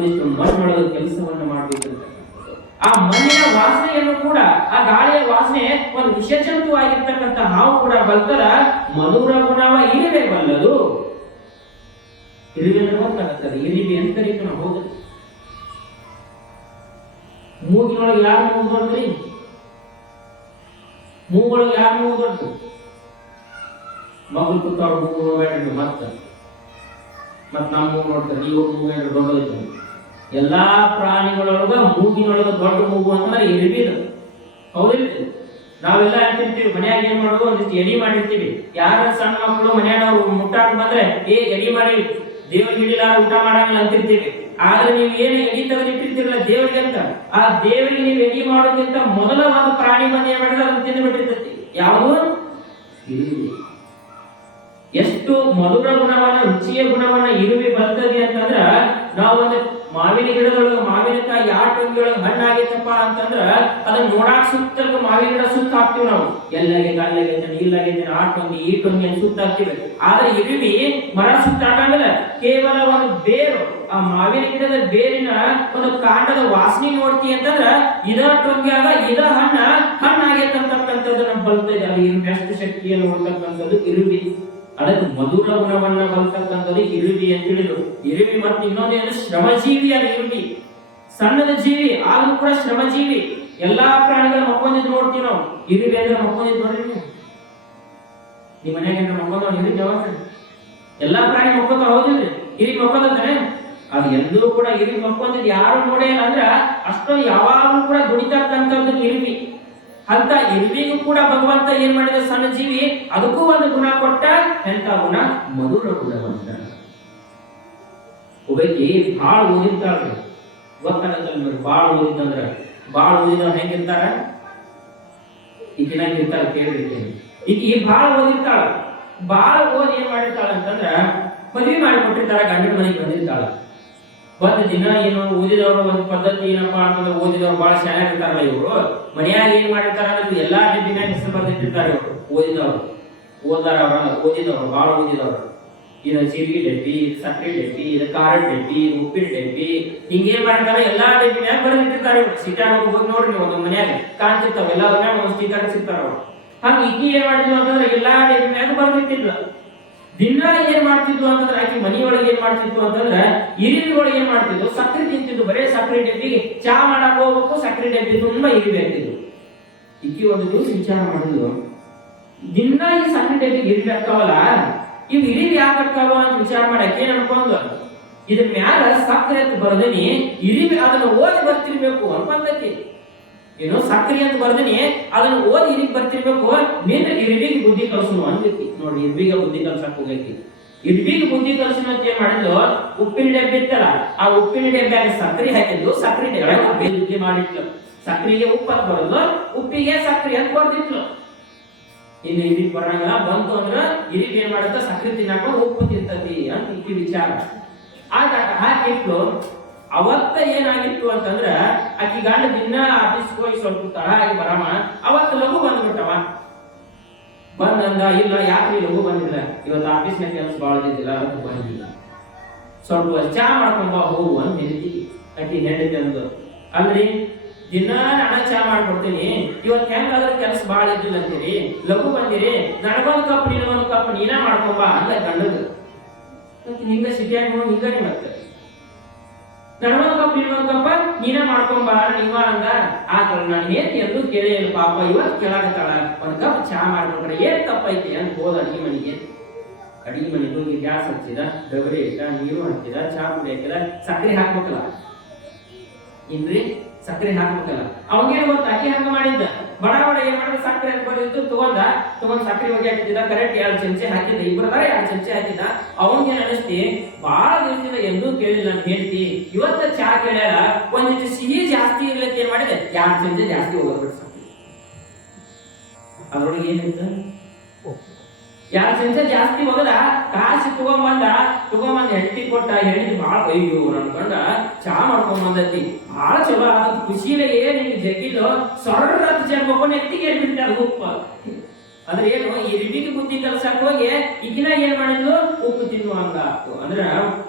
ಮಣ್ಣೊಳಗೆ ಕೆಲಸವನ್ನು ಮಾಡಬೇಕಂತ ಆ ಮಣ್ಣಿನ ವಾಸನೆಯನ್ನು ಕೂಡ, ಆ ಗಾಳಿಯ ವಾಸನೆ ಒಂದು ವಿಷಜಂತುವಾಗಿರ್ತಕ್ಕಂಥ ಹಾವು ಕೂಡ ಬಲ್ತರ ಮಧುರ ಗುಣವ ಇರುವೆ ಬಲ್ಲದು. ಇರುವೆ ಗೊತ್ತಾಗುತ್ತದೆ ಇರಿವಿ ಅಂತ ನಾವು ಹೌದು. ಮೂಗಿನೊಳಗೆ ಯಾರು ಮೂಗು ದೊಡ್ಡದ್ರಿ ಮೂಗೊಳಗೆ ಯಾರು ಮೂಗು ದೊಡ್ಡದು? ಮಗು ಕೂತವ್ರು ಮೂಗು ನೋಡ್ಬೇಡ್ರಿ ಮತ್ತ. ಮತ್ ನಮ್ಮ ಮೂಗು ನೋಡ್ತಾರೆ ನೀವು ಮೂಗು ದೊಡ್ಡದೈತೆ ಎಲ್ಲಾ ಪ್ರಾಣಿಗಳೊಳಗ ಮೂಗಿನೊಳಗ ದೊಡ್ಡ ಮೂಗು ಅಂತಂದ್ರೆ ಇರ್ಬಿದು. ಹೌದಿಲ್ಲ ನಾವೆಲ್ಲ ಅಂತಿರ್ತೀವಿ, ಮನ್ಯಾಗ ಏನ್ ಮಾಡೋದು? ಒಂದಿಷ್ಟು ಎಡಿ ಮಾಡಿರ್ತೀವಿ. ಯಾರ ಸಣ್ಣ ಮಕ್ಕಳು ಮನ್ಯಾಗ ನಾವು ಮುಟ್ಟಾಕ್ ಬಂದ್ರೆ, ಏ, ಎಡಿ ಮಾಡಿ ದೇವ್ರಿಗೆ ಹಿಡಿಲಾರ ಊಟ ಮಾಡಂಗಿಲ್ಲ ಅಂತಿರ್ತೀವಿ. ಆದ್ರೆ ನೀವು ಏನು ಎಡಿ ತೆಗೆದಿಟ್ಟಿರ್ತೀರಲ್ಲ ದೇವರಿಗೆ ಅಂತ ಆ ದೇವರಿಗೆ ನೀವು ಎಡಿ ಮಾಡೋದಕ್ಕಿಂತ ಮೊದಲ ಒಂದು ಪ್ರಾಣಿ ಬಂದು ಏನ್ ಮಾಡಿದ್ರೆ ಅದನ್ನ ತಿಂದು ಬಿಟ್ಟಿರ್ತೈತಿ. ಯಾವುದು. ಎಷ್ಟು ಮಧುರ ಗುಣವನ್ನ, ರುಚಿಯ ಗುಣವನ್ನ ಇರುವೆ ಬರ್ತದೆ ಅಂತಂದ್ರ ನಾವು ಒಂದು ಮಾವಿನ ಗಿಡಗಳು ಮಾವಿನಕಾಯಿ ಯಾವ ಟೊಂಗಿಯೊಳಗ ಹಣ್ಣಾಗೈತಪ್ಪ ಅಂತಂದ್ರ ಅದನ್ನ ನೋಡಾಕ್ ಸುತ್ತ ಮಾವಿನ ಗಿಡ ಸುತ್ತ ಹಾಕ್ತಿವಿ ನಾವು. ಎಲ್ಲಾಗೆ ಅಲ್ಲಾಗೈತೆ ಅಂತ ಆ ಟೊಂಗಿ ಈ ಟೊಂಗಿ ಸುತ್ತ ಹಾಕ್ತಿವಿ. ಆದ್ರೆ ಇರುವಿ ಮರ ಸುತ್ತ ಹಾಕಂಗಿಲ್ಲ. ಕೇವಲ ಒಂದು ಬೇರು, ಆ ಮಾವಿನ ಗಿಡದ ಬೇರಿನ ಒಂದು ಕಾಂಡದ ವಾಸನೆ ನೋಡ್ತಿ ಅಂತಂದ್ರ ಇದ ಟೊಂಗ್ಯಾಗ ಇದ ಹಣ್ಣ ಹಣ್ಣಾಗೈತಂತಕ್ಕಂಥದ್ದನ್ನ ಬಲ್ತದೆ ಅದು ಇರುವೆ ಎಷ್ಟು ಶಕ್ತಿಯನ್ನು ನೋಡ್ತಕ್ಕಂಥದ್ದು ಇರುವಿ. ಅದಕ್ಕೆ ಮಧುರ ಗುಣವನ್ನ ಬಲ್ತಕ್ಕಂಥದ್ದು ಇರುವಿ ಅಂತ ಹೇಳಿದ್ರು. ಇರುವಿ ಮತ್ತೆ ಇನ್ನೊಂದೇನು ಶ್ರಮಜೀವಿ ಅದು ಇರುವಿ. ಸಣ್ಣದ ಜೀವಿ, ಆದ್ರೂ ಕೂಡ ಶ್ರಮಜೀವಿ. ಎಲ್ಲಾ ಪ್ರಾಣಿಗಳ ಮಕ್ಕೊಂದಿದ್ ನೋಡ್ತೀವಿ ನಾವು. ಇರುವಿ ಅಂದ್ರೆ ಮಕ್ಕೊಂದಿದ್ ನೋಡ್ರಿ ನಿಮ್ಮ ಮನ್ಯಾಗ ಏನಾರ ಮಕ್ಕೊಂದ ಇರುವಿ ಯಾವಾಗ ಎಲ್ಲಾ ಪ್ರಾಣಿ ಮಕ್ಕೊಂದ ಹೌದಿಲ್ರಿ ಇರಿ ಮಕ್ಕೊಂದಾನೆ ಅದು ಎಲ್ಲರೂ ಕೂಡ ಇರಿ ಮಕ್ಕೊಂದಿದ್ ಯಾರು ನೋಡೇ ಅಂದ್ರ ಅಷ್ಟೊಂದು ಯಾವಾಗಲೂ ಕೂಡ ದುಡಿತಕ್ಕಂಥದ್ದು ಇರುವಿ. ಅಂತ ಎಲ್ಲಿಗೂ ಕೂಡ ಭಗವಂತ ಏನ್ ಮಾಡಿದ ಸಣ್ಣ ಜೀವಿ? ಅದಕ್ಕೂ ಒಂದು ಗುಣ ಕೊಟ್ಟ ಎಂತ ಗುಣ? ಮಧುರ ಗುಣವಂತ ಒಬ್ಬಾಕಿ ಭಾಳ ಓದಿರ್ತಾಳ್ರಿ ಗೊತ್ತಾಗತ್ತಲ್ಲ ಭಾಳ ಓದಿದಂದ್ರ ಬಾಳ ಓದಿದವ್ ಹೆಂಗಿರ್ತಾರ ಈಗಿನಾಗ ಇರ್ತಾರ ಕೇಳ್ರಿ ಈಗ ಈ ಭಾಳ ಓದಿರ್ತಾಳ. ಬಾಳ ಓದಿ ಏನ್ ಮಾಡಿರ್ತಾಳ ಅಂತಂದ್ರ ಮದ್ವಿ ಮಾಡಿ ಕೊಟ್ಟಿರ್ತಾರ ಗಂಡನ ಮನೆಗೆ ಬಂದಿರ್ತಾಳ. ಒಂದ್ ದಿನ ಏನು ಓದಿದವರು ಒಂದು ಪದ್ಧತಿ ಏನಪ್ಪಾ ಅಂತಂದ್ರೆ ಓದಿದವರು ಬಹಳ ಶಾಲೆ ಇವರು. ಮನ್ಯಾಗ ಏನ್ ಮಾಡಿರ್ತಾರ ಅಂದ್ರೆ ಎಲ್ಲಾ ದಿನ ಹೆಸರು ಬರ್ದಿಟ್ಟಿರ್ತಾರೆ ಇವರು. ಓದಿದವರು. ಓದಾರ ಅವರ ಓದಿದವರು ಬಹಳ ಓದಿದವರು. ಇದು ಜೀರಿಗೆ ಡಬ್ಬಿ, ಸಕ್ಕರೆ ಡಬ್ಬಿ, ಇದು ಖಾರ ಡಬ್ಬಿ ಉಪ್ಪಿನ ಡಬ್ಬಿ. ಹಿಂಗೇನ್ ಮಾಡ್ತಾರೆ ಎಲ್ಲಾ ಡಬ್ಬಿನ್ಯಾಗ ಬರ್ದಿಟ್ಟಿರ್ತಾರೆ ಇವರು. ಸಿಟ್ಯಾಗ ಹೋಗಿ ನೋಡ್ರಿ ಒಂದು ಮನ್ಯಾಗ ಕಾಣ್ತಿರ್ತಾವ, ಎಲ್ಲಾ ಒಂದು ಸ್ಟಿಕರ್ ಸಿಗ್ತಾರ ಅವ್ರು. ಹಂಗ ಇಕ್ಕಿ ಏನ್ ಮಾಡಿದ್ವಿ ಅಂತಂದ್ರೆ ಎಲ್ಲಾ ಡಬ್ಬಿನ್ಯಾಗ ಬರ್ದಿಟ್ಟಿದ್ಲು. ದಿನ ಏನ್ ಮಾಡ್ತಿದ್ವು ಅಂತಂದ್ರೆ ಆಕಿ ಮನೆಯೊಳಗೆ ಏನ್ ಮಾಡ್ತಿತ್ತು ಅಂತಂದ್ರೆ ಇರಿವಿಗಳು ಏನ್ ಮಾಡ್ತಿದ್ವು ಸಕ್ಕರೆ ತಿಂತಿದ್ವು ಬರೇ ಸಕ್ಕರೆ ಡಬ್ಬಿಗೆ. ಚಾ ಮಾಡಕ್ ಹೋಗ್ಬೇಕು ಸಕ್ಕರೆ ಡಬ್ಬಿ ತುಂಬಾ ಇರಿ ಆಗ್ತಿದ್ವು ಇಕ್ಕಿ ಒಂದು ದಿವಸ ವಿಚಾರ ಮಾಡಿದ್ವು ದಿನ ಈ ಸಕ್ಕರೆ ಡಬ್ಬಿಗೆ ಇರಿ ಹಾಕವಲ್ಲ ಇವ್ ಇರಿ ಯಾಕೆ ಬರ್ತಾವ ಅಂತ ವಿಚಾರ ಮಾಡಕ್ಕೆ ಏನ್ ಅನ್ಕೊಂಡ್ಲು? ಇದ್ರ ಮ್ಯಾಲ ಸಕ್ಕರೆ ಬರದನಿ ಇರಿ ಅದನ್ನ ಓದಿ ಬರ್ತಿರ್ಬೇಕು ಅನ್ಕೊಂಡಕ್ಕೆ ಏನು ಸಕ್ರಿಯ ಅಂತ ಬರ್ದಿನಿ, ಅದನ್ನ ಓದಿ ಇಲ್ಲಿಗೆ ಬರ್ತಿರ್ಬೇಕು. ನಿಂದ್ರ ಇರ್ಬಿಗ್ ಬುದ್ಧಿ ಕಲ್ಸುನು ಅಂದೈತಿ ನೋಡಿ ಇರ್ಬಿಗ ಬುದ್ಧಿ ಕಲ್ಸಕ್ ಹೋಗೈತಿ. ಇರ್ಬಿಗ್ ಬುದ್ಧಿ ಕಲ್ಸುನು ಅಂತ ಏನ್ ಮಾಡಿದ್ಲು? ಉಪ್ಪಿನ ಡಬ್ಬಿ ಇತ್ತಲ್ಲ, ಆ ಉಪ್ಪಿನ ಡಬ್ಬಿಯಾಗ ಸಕ್ರಿ ಹಾಕಿದ್ಲು, ಸಕ್ರಿ ಬೆಲ್ಗೆ ಮಾಡಿಟ್ಲು. ಸಕ್ರಿಗೆ ಉಪ್ಪು ಅಂತ ಬರೋದು ಉಪ್ಪಿಗೆ ಸಕ್ರಿ ಅಂತ ಬರ್ದಿತ್ತು ಇನ್ನು ಇರಿಗ್ ಬರಂಗಿಲ್ಲ, ಬಂತು ಅಂದ್ರ ಇರಿಗ್ ಏನ್ ಮಾಡುತ್ತ? ಸಕ್ರಿ ತಿನ್ನಾಕ ಉಪ್ಪು ತಿಂತತಿ ಅಂತ ಇಕ್ಕಿ ವಿಚಾರ. ಆಗ ಹಾಕಿಟ್ಲು. ಅವತ್ತ ಏನಾಗಿತ್ತು ಅಂತಂದ್ರ, ಆಕಿ ಗಂಡ ದಿನ ಆಫೀಸ್ ಹೋಗಿ ಸ್ವಲ್ಪ ತಡ ಆಗಿ ಬರಮ್ಮ. ಅವತ್ತು ಲಘು ಬಂದ್ಬಿಟ್ಟವ ಬಂದಂದ ಇಲ್ಲ, ಯಾಕ್ರಿ ಲಘು ಬಂದಿಲ್ಲ? ಇವತ್ತು ಆಫೀಸ್ನಾಗ ಕೆಲಸ ಭಾಳ ಇದ್ದಿಲ್ಲ ಲಘು ಬಂದಿಲ್ಲ. ಸ್ವಲ್ಪ ಚಾ ಮಾಡ್ಕೊಂಡ್ ಬಾ, ಹೋಗು ಅಂತ ಹೇಳ್ತಿ ಆಕಿ ಅಂದು ಅಲ್ರಿ, ದಿನ ನಾನು ಚಾ ಮಾಡ್ಕೊಡ್ತೀನಿ. ಇವತ್ತು ಹೆಂಗಾದ್ರೆ ಕೆಲಸ ಭಾಳ ಇದ್ದಿಲ್ಲ ಅಂತೀರಿ? ಲಘು ಬಂದಿರಿ, ನನಗೊಂದು ಕಪ್, ನಿನಗೊಂದು ಕಪ್, ನೀನ ಮಾಡ್ಕೊಂಬಾ ಅಂದ ಗಂಡದು. ಹಿಂಗ ಸಿಟಿಯಾಗಿ ಹಿಂಗ ಹಿಂಗನೇ ಮತ್ತೆ ನಿಲ್ವಂತಪ್ಪ ನೀನೇ ಮಾಡ್ಕೊಂಬಾ, ನೀವ ಅಂದ. ಆತರ ನಾನು ಏನ್ ಎಂದು ಕೇಳಿ ಪಾಪ, ಇವತ್ತು ಕೇಳಾಕತ್ತಾಳ. ಒಂದ್ ಕಪ್ ಚಾ ಮಾಡ್ಕೊಂಡ್ರೆ ಏನ್ ತಪ್ಪೈತಿ ಅಂತ ಹೋದ ಅಡಿಗೆ ಮನೆಗೆ ಅಡಿಗೆ ಮನೆಗೆ ಹೋಗಿ ಗ್ಯಾಸ್ ಹಚ್ಚಿದ ಡಬರಿ ಇಟ್ಟ, ನೀರು ಹಾಕಿದ, ಚಾ ಪುಡಿ ಹಾಕಿದ ಸಕ್ಕರೆ ಹಾಕ್ಬೇಕಲ್ಲ. ಇನ್ರಿ ಸಕ್ಕರೆ ಹಾಕ್ಬೇಕಲ್ಲ. ಅವಾಗೇನ್ ಗೊತ್ತ? ಅಕ್ಕಿ ಹಂಗ ಮಾಡಿದ್ದ. ಬಡ ಬಡ ಏನ್ ಮಾಡಿದ್ರೆ? ಸಕ್ಕರೆ ಬಂದಿದ್ದು ತಗೊಂಡ, ತಗೊಂಡ್ ಸಕ್ಕರೆ ಹೋಗಿ ಹಾಕಿದ್ದ. ಕರೆಕ್ಟ್ ಎರಡು ಚಮಚೆ ಹಾಕಿದ್ದ? ಇಬ್ಬರದಾರ ಎರಡು ಚಮಚೆ ಹಾಕಿದ್ದ? ಅವಂಗೇನ್ ಅನಿಸ್ತಿ? ಬಹಳ ದಿವಸದಿಂದ ಎಂದೂ ಕೇಳಿಲ್ಲ ನಾನು ಹೇಳ್ತಿ ಇವತ್ತ ಚಾ ಕೇಳ್ಯಾರ ಒಂದಿಷ್ಟು ಸಿಹಿ ಜಾಸ್ತಿ ಇರ್ಲಿಕ್ಕೆ ಏನ್ ಮಾಡಿದೆ? ಎರಡು ಚಮಚೆ ಜಾಸ್ತಿ ಸಕ್ಕರೆ ಅದ್ರೊಳಗೆ ಏನಿತ್ತು ಎರಡು ಸೆನ್ಸ ಜಾಸ್ತಿ ಹೋಗದ ಕಾಸು ತಗೊಂಬಂದ, ತಗೊಂಬಂದ್ ಹೆಂಡತಿ ಕೊಟ್ಟ ಹೆಂಡತಿ ಬಾಳ ಅಯ್ಯೋ ಅನ್ಕೊಂಡ ಚಾ ಮಾಡ್ಕೊಂಬಂದತಿ ಬಾಳ ಚಲೋ ಆದ ಖುಷಿಲೆ ಏನ್ ಹಿಂಗ್ ಜಗ್ಗಿದ್ದು ಸರ್ರ ಜಗ್ಗೊಬ್ಬನ ಎತ್ತಿಗೆ ಬಿಟ್ಟ ಉಪ್ಪ ಅಂದ್ರೆ ಏನು ಈ ಇರ್ಬಿಗೆ ಬುದ್ಧಿ ಕಲ್ಸಕ್ ಹೋಗಿ ಈಗಿನ ಏನ್ ಮಾಡಿದ್ಲು? ಉಪ್ಪು ತಿನ್ನುವಂಗ ಆಗ್ತು ಅಂದ್ರೆ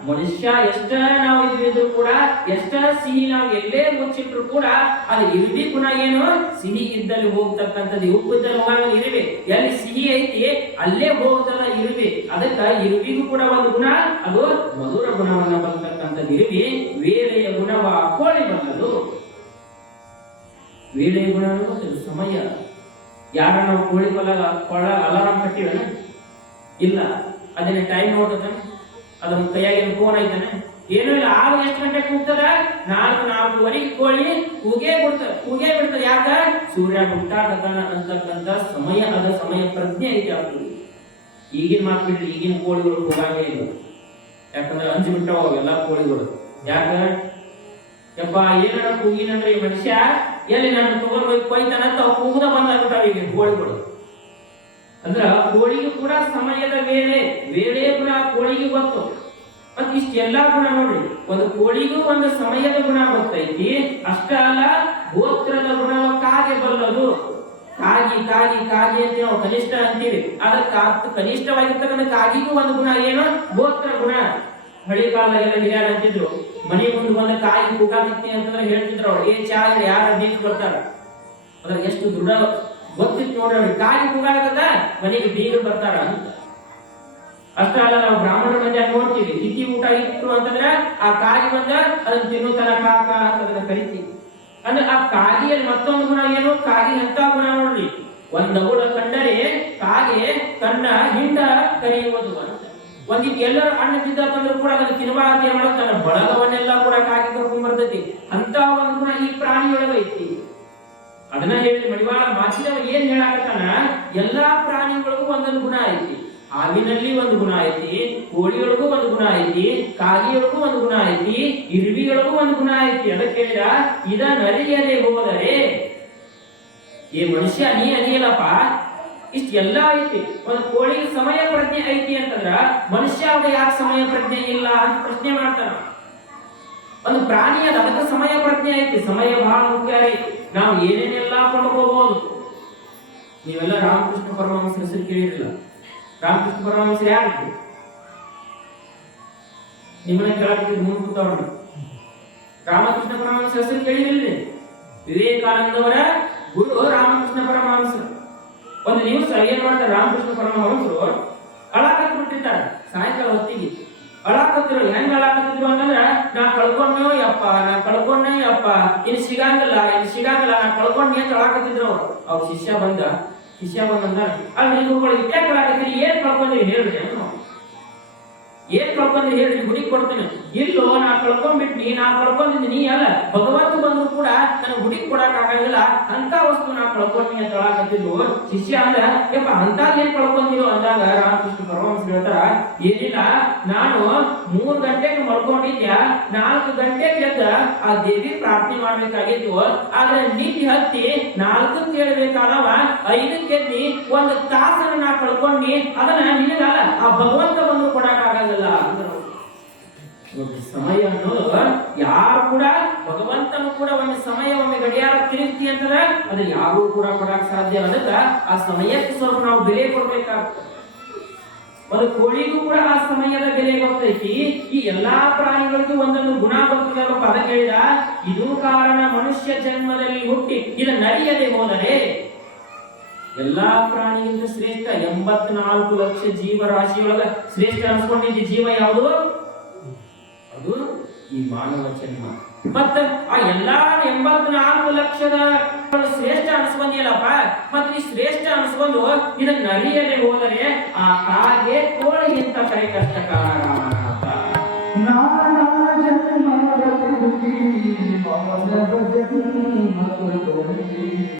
ಮನುಷ್ಯ ಎಷ್ಟ ನಾವು ಇದ್ರೂ ಕೂಡ ಎಷ್ಟ ಸಿಹಿ ನಾವು ಎಲ್ಲೇ ಮುಚ್ಚಿಟ್ರು ಕೂಡ ಅದು ಇರ್ಬಿ ಗುಣ ಏನು? ಸಿಹಿ ಇದ್ದಲ್ಲಿ ಹೋಗ್ತಕ್ಕಂಥದ್ದು ಉಪ್ಪು ಇದ್ದಲ್ಲಿ ಹೋಗಂಗ ಇರ್ಬಿ ಎಲ್ಲಿ ಸಿಹಿ ಐತಿ, ಅಲ್ಲೇ ಹೋಗ್ತಲ್ಲ ಇರ್ವಿ. ಅದಕ್ಕ ಇರ್ವಿಗೂ ಕೂಡ ಒಂದು ಗುಣ, ಅದು ಮಧುರ ಗುಣವನ್ನ ಬರ್ತಕ್ಕಂಥದ್ದು. ಇರ್ಬಿ ವೇಳೆಯ ಗುಣವ ಕೋಳಿ ಬಂದದು ವೇಳೆಯ ಗುಣ ಸಮಯ. ಯಾರ ನಾವು ಕೋಳಿ ಕೊಲ ಕೊಳ ಅಲಾರಾಮ್ ಕಟ್ಟಿವನ ಇಲ್ಲ. ಅದನ್ನ ಟೈಮ್ ನೋಡ್ತಾನೆ ಅದನ್ನ ಕೈಯಾಗಿನ ಫೋನ್ ಐತಾನೆ ಏನೂ ಇಲ್ಲ. ಆರು ಎಷ್ಟು ಗಂಟೆ ಕೂಗ್ತದ? ನಾಲ್ಕು ನಾಲ್ಕೂವರೆಗೆ ಕೋಳಿ ಕೂಗೇ ಬಿಡ್ತದೆ. ಕೂಗೇ ಬಿಡ್ತದೆ. ಯಾಕ? ಸೂರ್ಯ ಹುಟ್ಟಾಕತಾನ ಅಂತಕ್ಕಂಥ ಸಮಯ ಅದ ಸಮಯ ಪ್ರಜ್ಞೆ ಐತಿ ಅವ್ರಿಗೆ. ಈಗಿನ ಮಾತು ಬಿಡ್ರಿ ಈಗಿನ ಕೋಳಿಗಳು ಹೋಗಂಗೇ ಇಲ್ಲ. ಯಾಕಂದ್ರೆ ಅಂಜು ಬಿಟ್ಟವ ಎಲ್ಲ ಕೋಳಿಗಳು. ಯಾಕ? ಯಪ್ಪ, ಏನಾರ ಕೂಗಿನಂದ್ರೆ ಈ ಮನುಷ್ಯ ಎಲ್ಲಿ ನಾನು ತಗೊಂಡ್ ಹೋಗಿ ಕೊಯ್ತಾನ ಅಂತ ಗೋಳುಗಳು ಅಂದ್ರೆ ಕೋಳಿಗೂ ಕೂಡ ಸಮಯದ ವೇಳೆ ವೇಳೆ ಗುಣ ಕೋಳಿಗೆ ಗೊತ್ತು ಮತ್ತೆ ಇಷ್ಟೆಲ್ಲಾ ಗುಣ ನೋಡ್ರಿ ಒಂದು ಕೋಳಿಗೂ ಒಂದು ಸಮಯದ ಗುಣ ಗೊತ್ತೈತಿ ಅಷ್ಟ ಅಲ್ಲ, ಗೋತ್ರದ ಗುಣ ಕಾಗೆ ಬಲ್ಲದು. ಕಾಗಿ ಕಾಗಿ ಕಾಗಿ ಅಂತ ನಾವು, ಕನಿಷ್ಠ ಅಂತೀವಿ. ಅದಕ್ಕೆ ಕನಿಷ್ಠವಾಗಿರ್ತಕ್ಕಂಥ ಕಾಗಿಗೂ ಒಂದು ಗುಣ ಏನು? ಗೋತ್ರ ಗುಣ. ಹಳಿ ಕಾಲದಾಗೆಲ್ಲ ಹಿರಿಯರು ಅಂತಿದ್ರು, ಮನೆ ಮುಂದೆ ಬಂದ ಕಾಯಿ ಕೂಗಾಕತ್ತಿ ಅಂತಂದ್ರೆ ಹೇಳ್ತಿದ್ರು ಅವ್ರು, ಏ ಚಾ ಯಾರು ಬೀಕ್ ಬರ್ತಾರ ಅದ್ರ ಎಷ್ಟು ದೃಢ ಗೊತ್ತಿತ್ತು ನೋಡ್ರಿ ಕಾಯಿ ಕೂಗಾಕತ್ತ ಮನೆಗೆ ಬೀಗ ಬರ್ತಾರ ಅಂತ. ಅಷ್ಟ ಅಲ್ಲ, ನಾವು ಬ್ರಾಹ್ಮಣ ಮಂದಿ ನೋಡ್ತೀವಿ. ತಿಥಿ ಊಟ ಇತ್ತು ಅಂತಂದ್ರೆ ಆ ಕಾಯಿ ಬಂದ ಅದನ್ನ ತಿನ್ನುತ್ತಾನ ಕಾಕ ಅಂತ ಅದನ್ನ ಕರಿತೀವಿ. ಅಂದ್ರೆ ಆ ಕಾಗಿಯಲ್ಲಿ ಮತ್ತೊಂದು ಗುಣ ಏನು? ಕಾಗಿ ಅಂತ ಗುಣ ನೋಡ್ರಿ? ಒಂದ್ ಅಗುಳ ಕಂಡರೆ ಕಾಗೆ ತನ್ನ ಹಿಂಡ ಕರೆಯುವುದು ಅಂತ. ಒಂದಿಟ್ಟು ಎಲ್ಲರೂ ಹಣ್ಣು ಬಿದ್ದತ್ತಂದ್ರೂ ಕೂಡ ಅದನ್ನು ತಿನ್ನುವ ಅಂತ ಮಾಡೋದು ತನ್ನ ಬಳಗವನ್ನೆಲ್ಲ ಕೂಡ ಕಾಗಿ ಅದನ್ನ ಹೇಳಿ ಮಡಿವಾಳ ಮಾಚಿನವ ಏನ್ ಹೇಳಾಕತ್ತಾನ? ಎಲ್ಲಾ ಪ್ರಾಣಿಗಳಿಗೂ ಒಂದೊಂದು ಗುಣ ಐತಿ. ಹಾವಿನಲ್ಲಿ ಒಂದು ಗುಣ ಐತಿ ಕೋಳಿಯೊಳಗೂ ಒಂದು ಗುಣ ಐತಿ ಕಾಗಿಯೊಳಗೂ ಒಂದು ಗುಣ ಐತಿ ಇರುವಿಯೊಳಗೂ ಒಂದು ಗುಣ ಐತಿ. ಅದಕ್ಕೆ ಹೇಳಿದ, ಇದ ನರಿಯದೆ ಹೋದರೆ, ಏ ಮನುಷ್ಯ ನೀ ಅದಿಯಲ್ಲಪ್ಪ, ಇಷ್ಟ ಎಲ್ಲಾ ಐತಿ. ಒಂದು ಕೋಳಿಗೆ ಸಮಯ ಪ್ರಜ್ಞೆ ಐತಿ ಅಂತಂದ್ರ ಮನುಷ್ಯ ಅವಾಗ ಯಾಕೆ ಸಮಯ ಪ್ರಜ್ಞೆ ಇಲ್ಲ ಅಂತ ಪ್ರಶ್ನೆ ಮಾಡ್ತಾನ. ಒಂದು ಪ್ರಾಣಿ ಅದ ಅದಕ್ಕೆ ಸಮಯ ಪ್ರಜ್ಞೆ ಐತಿ. ಸಮಯ ಬಹಳ ಮುಖ್ಯ ಐತಿ. ನಾವು ಏನೇನೆಲ್ಲ ಕೊಂಡ್ಕೋಬಹುದು ನೀವೆಲ್ಲ ರಾಮಕೃಷ್ಣ ಪರಮಹಂಸರ ಹೆಸರು ಕೇಳಿರಲಿಲ್ಲ ರಾಮಕೃಷ್ಣ ಪರಮಹಂಸ ಯಾರು? ನಿಮ್ಮನೆ ಕೇಳಕ್ಕೆ ಮುಂದೆ ರಾಮಕೃಷ್ಣ ಪರಮಹಂಸ ಹೆಸರು ಕೇಳಿರಲಿಲ್ಲ ವಿವೇಕಾನಂದವರ ಗುರು ರಾಮಕೃಷ್ಣ ಪರಮಹಂಸ ಒಂದು ನ್ಯೂಸ್ ಏನ್ ಮಾಡ್ತಾರೆ ರಾಮಕೃಷ್ಣ ಪರಮಹಂಸರು ಅಳಾಕತ್ ಬಿಟ್ಟಿರ್ತಾರೆ ಸಾಯಂಕಾಲ ಹೊತ್ತಿಗೆ. ಅಳಾಕತ್ತಿರು ಹೆಂಗ್ ಅಳಾಕತ್ತಿದ್ರು ಅಂತಂದ್ರ, ನಾ ಕಳ್ಕೊಂಡ್ನೋ ಯಪ್ಪ, ನಾ ಕಳ್ಕೊಂಡೆ ಯಪ್ಪ ಇನ್ ಸಿಗಂಗಿಲ್ಲ ಇನ್ ಸಿಗಂಗಿಲ್ಲ, ನಾ ಕಳ್ಕೊಂಡ್ನಿ ಅಂತ ಅಳಾಕತ್ತಿದ್ರು ಅವ್ರು. ಅವ್ರ ಶಿಷ್ಯ ಬಂದ, ಶಿಷ್ಯ ಬಂದಂದ್ರ ಅಲ್ಲಿ ನೀವು ಇಟ್ಟೇ ಕಳಾಕತ್ತೀರಿ ಏನ್ ಕಳ್ಕೊಂಡ್ರಿ ಹೇಳ್ರಿ ಏನು ಏನ್ ಕಳ್ಕೊಂಡ್ರಿ ಹೇಳ್ರಿ, ಹುಡುಗಿ ಕೊಡ್ತೇನೆ. ಇಲ್ಲೋ, ನಾ ಕಳ್ಕೊಂಡ್ಬಿಟ್ನಿ, ನಾ ಕಳ್ಕೊಂಡಿದ್ದೀನಿ ಅಲ್ಲ, ಭಗವಂತ ಬಂದ್ರು ಕೂಡ ನನಗೆ ಹುಡುಗಿ ಕೊಡಕ್ ಆಗಂಗಿಲ್ಲ ಅಂತ ವಸ್ತು ನಾ ಕಳ್ಕೊಂಡ್ನಿ ಅಂತ ಕಳಾಕತ್ತಿದ್ರು ಶಿಷ್ಯ ಅಂದ್ರ, ಯಪ್ಪ ಏನ್ ಕಳ್ಕೊಂಡಿರೋ ಅಂದಾಗ ರಾಮಕೃಷ್ಣ ಏನಿಲ್ಲ, ನಾನು ಮೂರ್ ಗಂಟೆಗೆ ಮಲ್ಕೊಂಡಿದ್ಯ? ನಾಲ್ಕು ಗಂಟೆಗೆ ಎದ್ದ, ಆ ದೇವಿ ಪ್ರಾರ್ಥನೆ ಮಾಡ್ಬೇಕಾಗಿತ್ತು. ಆದ್ರೆ ನಿಧಿ ಹತ್ತಿ ನಾಲ್ಕು ಕೇಳಬೇಕಾದವ, ಐದಕ್ಕೆ ಎದ್ದಿ ಒಂದು ತಾಸನ್ನ ನಾ ಕಳ್ಕೊಂಡಿ, ಅದನ್ನ ನಿನಗಲ್ಲ, ಆ ಭಗವಂತ ಬಂದು ಕೊಡಕ್ ಆಗಲ್ಲ ಸಮಯ ಅನ್ನೋದು ಯಾರು ಕೂಡ ಭಗವಂತನು ಕೂಡ ಒಂದು ಸಮಯ ಒಮ್ಮೆ ಗಡಿಯಾರ ತಿರುಗ್ತಿ ಅಂತಂದ್ರೆ ಅದು ಯಾರು ಕೂಡ ಕೊಡಕ್ ಸಾಧ್ಯ ಅದಕ್ಕ ಆ ಸಮಯಕ್ಕೆ ಸ್ವಲ್ಪ ನಾವು ಬೆಲೆ ಕೊಡ್ಬೇಕಾಗ್ತದೆ. ಒಂದು ಕೋಳಿಗೂ ಕೂಡ ಆ ಸಮಯದ ಬೆಲೆ ಗೊತ್ತೈತಿ. ಈ ಎಲ್ಲಾ ಪ್ರಾಣಿಗಳಿಗೂ ಒಂದೊಂದು ಗುಣ ಗೊತ್ತಿದೆಯಲ್ಲಪ್ಪ ಅದಕ್ಕೆ ಹೇಳಿದ ಇದು ಕಾರಣ ಮನುಷ್ಯ ಜನ್ಮದಲ್ಲಿ ಹುಟ್ಟಿ ಇದು ನರಿಯದೆ ಹೋದರೆ ಎಲ್ಲಾ ಪ್ರಾಣಿಗಿಂತ ಶ್ರೇಷ್ಠ ಎಂಬತ್ನಾಲ್ಕು ಲಕ್ಷ ಜೀವರಾಶಿಯೊಳಗ ಶ್ರೇಷ್ಠ ಅನ್ಸ್ಕೊಂಡಿದ್ದ ಜೀವ ಯಾವುದು? ಅದು ಈ ಮಾನವ ಜನ್ಮ. ಮತ್ತ ಆ ಎಲ್ಲಾ ಎಂಬತ್ನಾಲ್ಕು ಲಕ್ಷದ ಶ್ರೇಷ್ಠ ಅನಿಸ್ಕೊಂಡಿಯಲ್ಲಪ್ಪ? ಮತ್ತು ಈ ಶ್ರೇಷ್ಠ ಅನಿಸ್ಕೊಂಡು ಇದನ್ನ ನರಿಯಲ್ಲಿ ಹೋದರೆ ಆ ಕಾಗೆ ಕೋಳಿಗಿಂತ ಕೈ ಕಷ್ಟ ಕಾರಣ